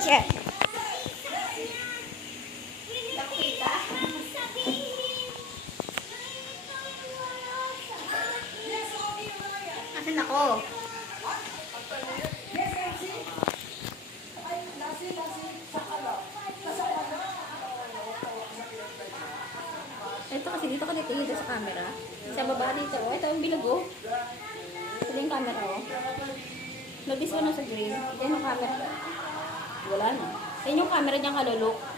Yeah. Asan ako? Ito kasi dito ka dito sa camera. Sa baba dito. Oh, ito yung bilog oh. Ito yung camera oh. Notice ko na sa green. Ito yung camera. Wala na. Ito yung camera niyang kalulok.